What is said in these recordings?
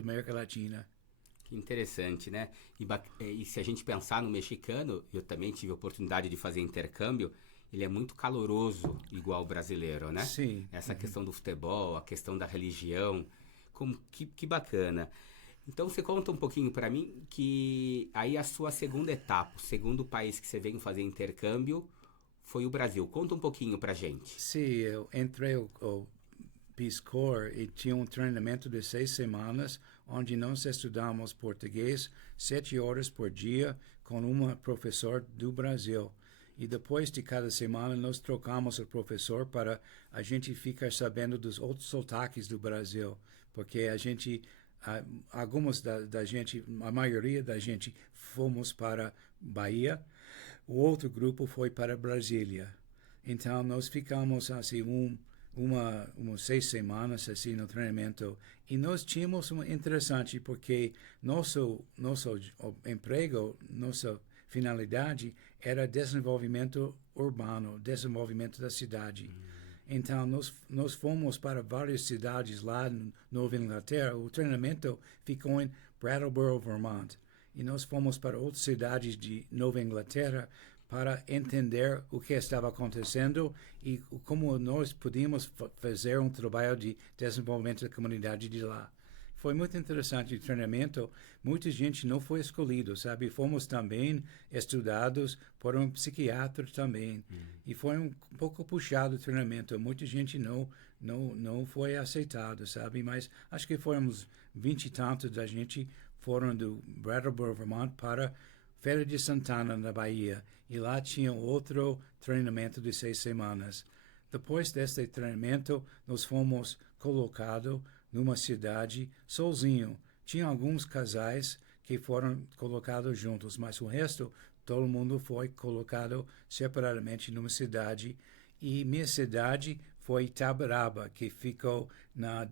da América Latina. Que interessante, né? E se a gente pensar no mexicano, eu também tive a oportunidade de fazer intercâmbio, ele é muito caloroso, igual o brasileiro, né? Sim. Essa questão do futebol, a questão da religião, que bacana. Então você conta um pouquinho para mim que aí a sua segunda etapa, o segundo país que você veio fazer intercâmbio foi o Brasil. Conta um pouquinho pra gente. Sim, eu entrei o Peace Corps e tinha um treinamento de 6 semanas, onde nós estudamos português 7 horas por dia com uma professor do Brasil. E depois de cada semana nós trocamos o professor para a gente ficar sabendo dos outros sotaques do Brasil, porque algumas da gente, a maioria da gente fomos para Bahia, o outro grupo foi para Brasília. Então nós ficamos assim umas 6 semanas assim no treinamento e nós tínhamos um interessante porque nosso emprego, nossa finalidade era desenvolvimento urbano, desenvolvimento da cidade. Então, nós fomos para várias cidades lá na Nova Inglaterra. O treinamento ficou em Brattleboro, Vermont. E nós fomos para outras cidades de Nova Inglaterra para entender o que estava acontecendo e como nós podíamos fazer um trabalho de desenvolvimento da comunidade de lá. Foi muito interessante o treinamento. Muita gente não foi escolhido, sabe? Fomos também estudados por um psiquiatra também. E foi um pouco puxado o treinamento. Muita gente não foi aceitado, sabe? Mas acho que fomos 20 e tantos da gente foram do Brattleboro, Vermont para Feira de Santana, na Bahia. E lá tinha outro treinamento de 6 semanas. Depois deste treinamento, nós fomos colocados numa cidade sozinho. Tinha alguns casais que foram colocados juntos, mas o resto, todo mundo foi colocado separadamente numa cidade. E minha cidade foi Itaberaba, que ficou na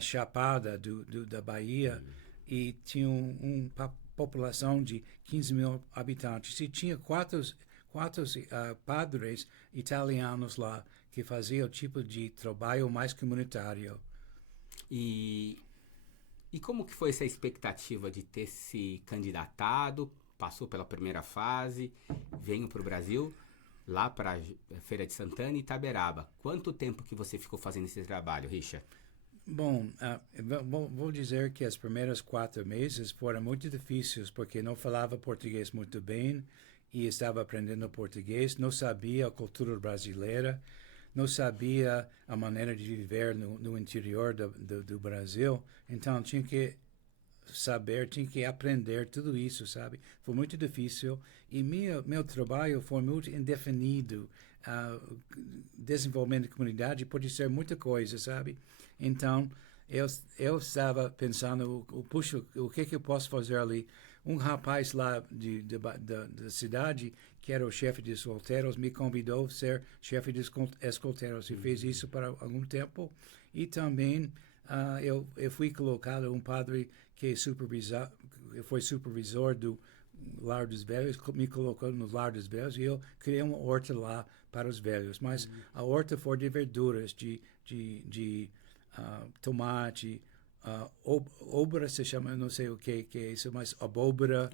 Chapada da Bahia, e tinha uma população de 15 mil habitantes. E tinha quatro padres italianos lá que faziam o tipo de trabalho mais comunitário. E, e como que foi essa expectativa de ter se candidatado, passou pela primeira fase, veio para o Brasil, lá para a Feira de Santana e Itaberaba. Quanto tempo que você ficou fazendo esse trabalho, Richard? Bom, vou dizer que as primeiras 4 meses foram muito difíceis, porque não falava português muito bem e estava aprendendo português, não sabia a cultura brasileira, não sabia a maneira de viver no interior do Brasil, então tinha que saber, tinha que aprender tudo isso, sabe? Foi muito difícil e meu trabalho foi muito indefinido. Desenvolvimento de comunidade pode ser muita coisa, sabe? Então, eu estava pensando, puxa, o que eu posso fazer ali? Um rapaz lá da cidade, que era o chefe de solteiros, me convidou a ser chefe de escolteiros e fez isso por algum tempo. E também eu fui colocado um padre que foi supervisor do Lar dos Velhos, me colocou no Lar dos Velhos e eu criei uma horta lá para os velhos. Mas a horta foi de verduras, de tomate, obra se chama, não sei o que é isso, mas abóbora,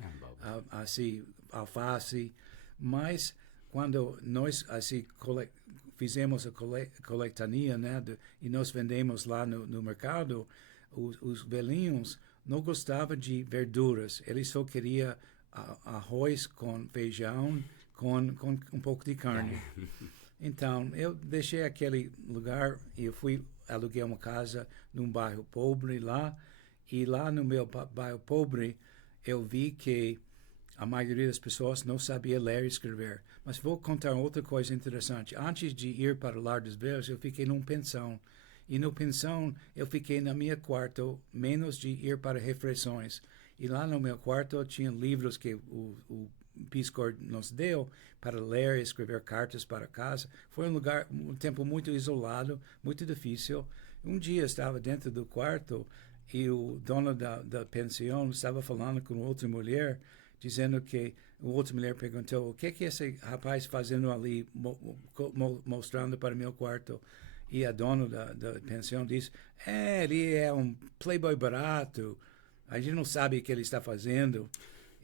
assim, alface. Mas quando nós assim fizemos a coletania, né, e nós vendemos lá no mercado, os velhinhos não gostavam de verduras, eles só queriam arroz com feijão, com um pouco de carne. Então, eu deixei aquele lugar e eu aluguei uma casa num bairro pobre lá, e lá no meu bairro pobre eu vi que a maioria das pessoas não sabia ler e escrever. Mas vou contar outra coisa interessante. Antes de ir para o Lar dos Velhos, eu fiquei numa pensão. E no pensão, eu fiquei no meu quarto, menos de ir para refeições. E lá no meu quarto, eu tinha livros que o Peace Corps nos deu para ler e escrever cartas para casa. Foi um tempo muito isolado, muito difícil. Um dia eu estava dentro do quarto e o dono da pensão estava falando com outra mulher, dizendo que a outra mulher perguntou o que esse rapaz fazendo ali, mostrando para meu quarto. E a dona da pensão disse, ele é um playboy barato, a gente não sabe o que ele está fazendo.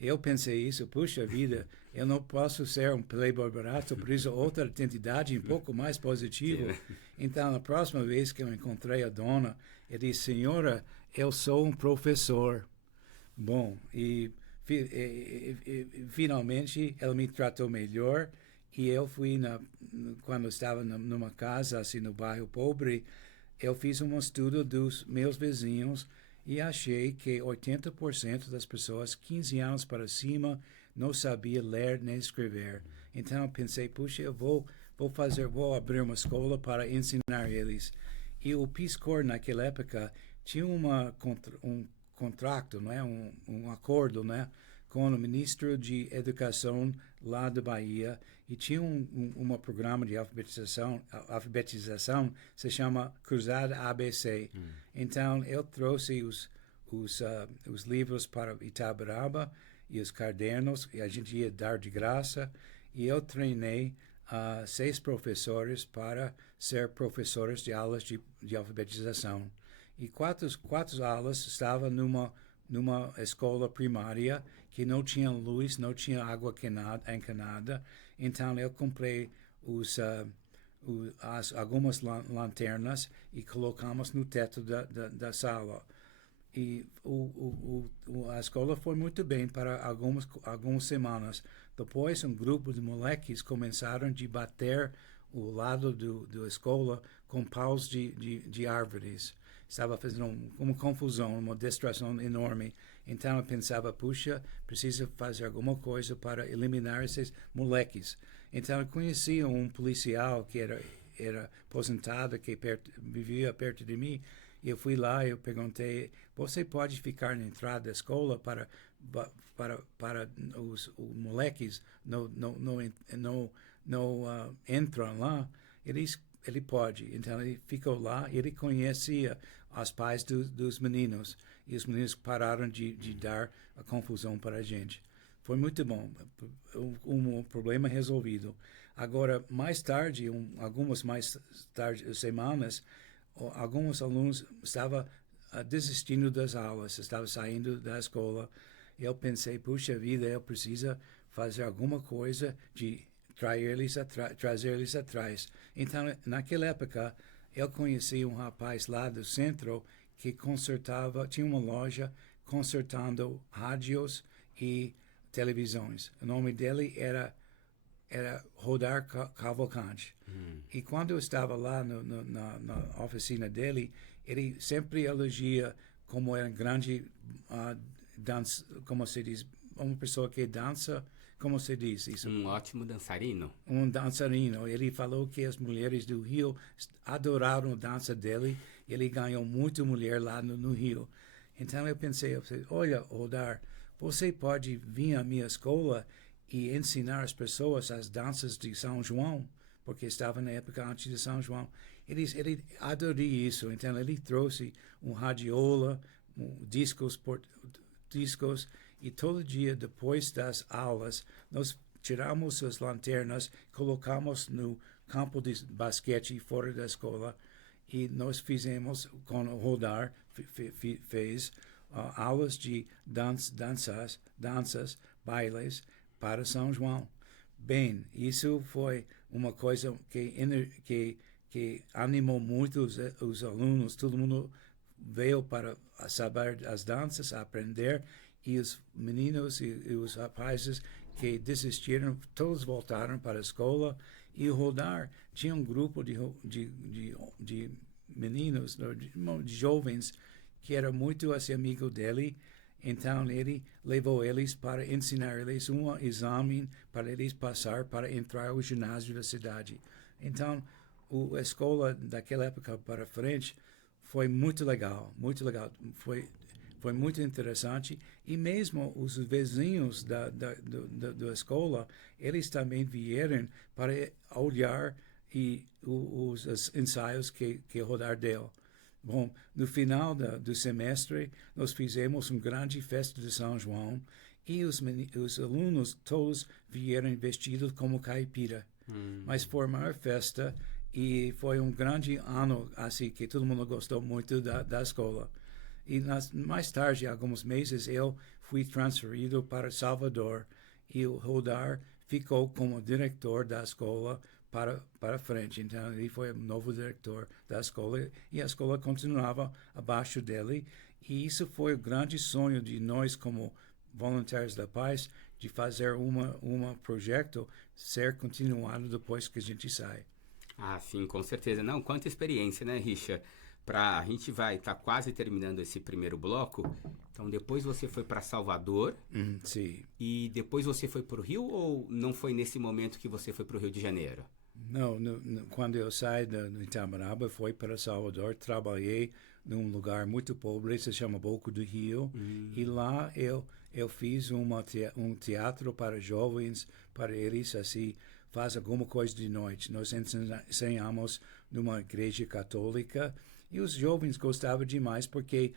Eu pensei isso, puxa vida, eu não posso ser um playboy barato, por isso outra identidade um pouco mais positiva. Então, na próxima vez que eu encontrei a dona, eu disse, senhora, eu sou um professor. Bom, finalmente ela me tratou melhor e eu fui, quando estava numa casa assim no bairro pobre, eu fiz um estudo dos meus vizinhos e achei que 80% das pessoas 15 anos para cima não sabia ler nem escrever. Então eu pensei, puxa, eu vou abrir uma escola para ensinar eles. E o Peace Corps naquela época tinha um contrato, né, um acordo, né, com o ministro de Educação lá da Bahia e tinha um programa de alfabetização se chama Cruzada ABC. Então eu trouxe os livros para Itaberaba e os cadernos e a gente ia dar de graça e eu treinei 6 professores para ser professores de aulas de alfabetização. E quatro aulas estavam numa escola primária que não tinha luz, não tinha água encanada. Então eu comprei algumas lanternas e colocamos no teto da sala. E a escola foi muito bem para algumas semanas. Depois, um grupo de moleques começaram a bater o lado da escola com paus de árvores. Estava fazendo uma confusão, uma distração enorme. Então eu pensava, puxa, preciso fazer alguma coisa para eliminar esses moleques. Então eu conheci um policial que era aposentado, que vivia perto de mim. E eu fui lá e eu perguntei, você pode ficar na entrada da escola para os moleques não entram lá? Ele pode. Então ele ficou lá e ele conhecia os pais dos meninos. E os meninos pararam de dar a confusão para a gente. Foi muito bom. Um problema resolvido. Agora, mais tarde, algumas semanas, alguns alunos estavam desistindo das aulas, estavam saindo da escola. Eu pensei, puxa vida, eu preciso fazer alguma coisa de trazer eles atrás. Então, naquela época, eu conheci um rapaz lá do centro que tinha uma loja consertando rádios e televisões. O nome dele era Rodar Cavalcante. E quando eu estava lá na oficina dele, ele sempre elogia como era grande dança, como se diz, uma pessoa que dança, como se diz isso? Um ótimo dançarino. Um dançarino. Ele falou que as mulheres do Rio adoraram a dança dele. Ele ganhou muita mulher lá no Rio. Então eu pensei, olha, Rodar, você pode vir à minha escola e ensinar as pessoas as danças de São João, porque estava na época antes de São João. Ele adorou isso, então ele trouxe radiola, discos, e todo dia, depois das aulas, nós tiramos as lanternas, colocamos no campo de basquete fora da escola, e nós fizemos, com o Rodar, fez aulas de danças, bailes, para São João. Bem, isso foi uma coisa que animou muito os alunos. Todo mundo veio para saber as danças, aprender, e os meninos e os rapazes que desistiram, todos voltaram para a escola. E o Rodar tinha um grupo de meninos, de jovens, que era muito assim, amigo dele. Então ele levou eles para ensinar eles um exame para eles passar para entrar ao ginásio da cidade. Então a escola daquela época para frente foi muito legal, foi muito interessante. E mesmo os vizinhos da escola, eles também vieram para olhar os ensaios que Rodar deu. Bom, no final do semestre, nós fizemos uma grande festa de São João e os alunos todos vieram vestidos como caipira. Mas foi uma festa E foi um grande ano, assim, que todo mundo gostou muito da escola. E mais tarde, alguns meses, eu fui transferido para Salvador e o Rodar ficou como diretor da escola para frente. Então, ele foi o novo diretor da escola e a escola continuava abaixo dele. E isso foi o grande sonho de nós, como voluntários da paz, de fazer um projeto ser continuado depois que a gente sai. Ah, sim, com certeza. Não, quanta experiência, né, Richard? A gente vai estar quase terminando esse primeiro bloco. Então, depois você foi para Salvador. Sim. E depois você foi para o Rio ou não foi nesse momento que você foi para o Rio de Janeiro? Não, quando eu saí do Itamaraba, fui para Salvador, trabalhei num lugar muito pobre, se chama Boca do Rio, e lá eu fiz um teatro para jovens, para eles assim, faz alguma coisa de noite. Nós ensinamos numa igreja católica e os jovens gostavam demais porque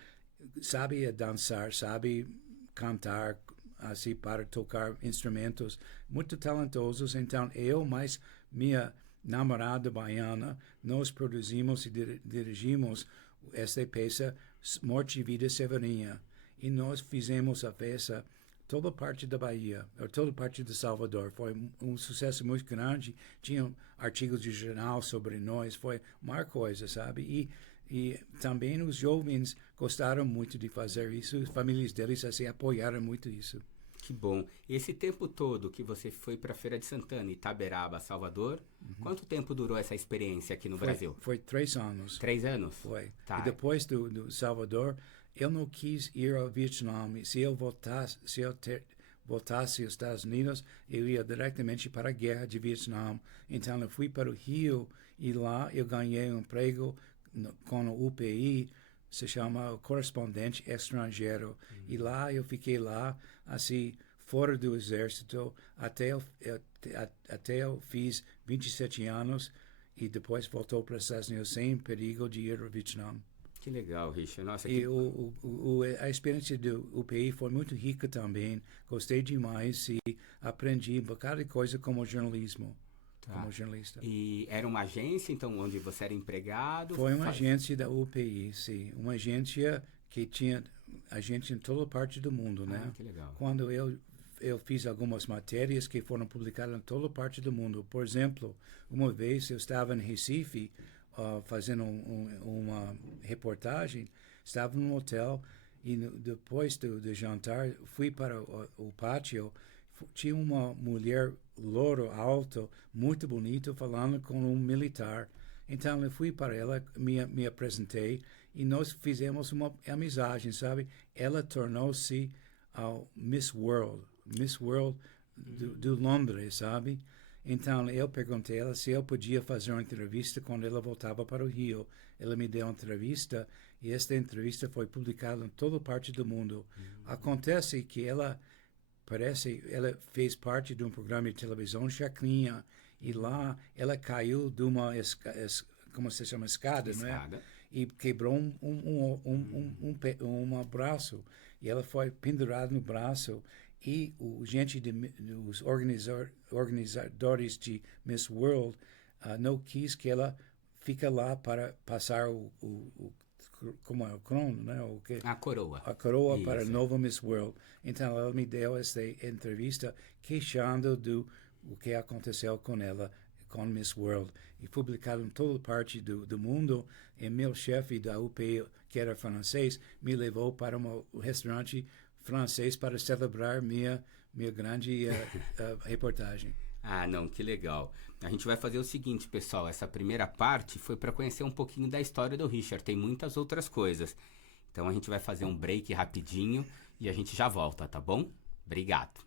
sabe dançar, sabe cantar, assim, para tocar instrumentos muito talentosos. Então, eu mais minha namorada baiana, nós produzimos e dirigimos esta peça Morte e Vida Severinha. E nós fizemos a peça toda parte da Bahia, ou toda parte de Salvador. Foi um sucesso muito grande. Tinha artigos de jornal sobre nós. Foi uma coisa, sabe? E também os jovens gostaram muito de fazer isso. As famílias deles assim, apoiaram muito isso. Que bom. Esse tempo todo que você foi para Feira de Santana, Itaberaba, Salvador, quanto tempo durou essa experiência aqui no Brasil? Foi 3 anos. 3 anos? Foi. Tá. E depois do Salvador, eu não quis ir ao Vietnã. Se eu voltasse aos Estados Unidos, eu ia diretamente para a guerra de Vietnã. Então, eu fui para o Rio e lá eu ganhei um emprego com o UPI, se chama correspondente estrangeiro. E lá eu fiquei lá, assim, fora do exército, até eu fiz 27 anos e depois voltou para os Estados Unidos sem perigo de ir ao Vietnã. Que legal, Richard. Nossa, E a experiência do UPI foi muito rica também. Gostei demais e aprendi um bocado de coisa como jornalismo. Como jornalista. E era uma agência, então, onde você era empregado? Foi uma agência da UPI, sim. Uma agência que tinha agente em toda parte do mundo, né? Que legal. Quando eu fiz algumas matérias que foram publicadas em toda parte do mundo. Por exemplo, uma vez eu estava em Recife fazendo uma reportagem, estava num hotel e depois do jantar fui para o pátio. Tinha uma mulher louro, alto, muito bonito, falando com um militar. Então eu fui para ela, me apresentei e nós fizemos uma amizade, sabe? Ela tornou-se Miss World do Londres, sabe? Então eu perguntei a ela se eu podia fazer uma entrevista quando ela voltava para o Rio. Ela me deu uma entrevista e esta entrevista foi publicada em toda parte do mundo. Acontece que ela fez parte de um programa de televisão, Chacrinha, e lá ela caiu de uma como se chama, escada, não é? E quebrou um braço. E ela foi pendurada no braço. E os organizadores de Miss World não quis que ela fique lá para passar como é o crono, né? A coroa. A coroa para a nova Miss World. Então, ela me deu essa entrevista queixando do que aconteceu com ela, com Miss World. E publicado em toda parte do mundo. E meu chefe da UPI, que era francês, me levou para um restaurante francês para celebrar minha grande reportagem. Ah, não, que legal. A gente vai fazer o seguinte, pessoal. Essa primeira parte foi para conhecer um pouquinho da história do Richard. Tem muitas outras coisas. Então a gente vai fazer um break rapidinho e a gente já volta, tá bom? Obrigado.